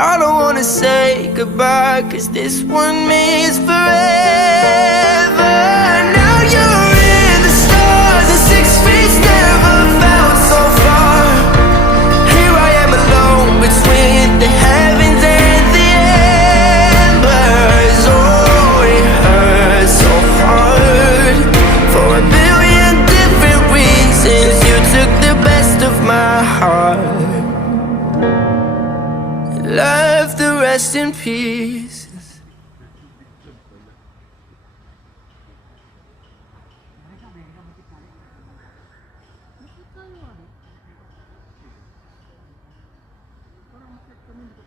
I don't wanna say goodbye, 'cause this one means forever. Now you're in the stars, and 6 feet never felt so far. Here I am alone between the heavens and the embers. Oh, it hurts so hard for a billion different reasons. You took the best of my heart, love the rest in peace.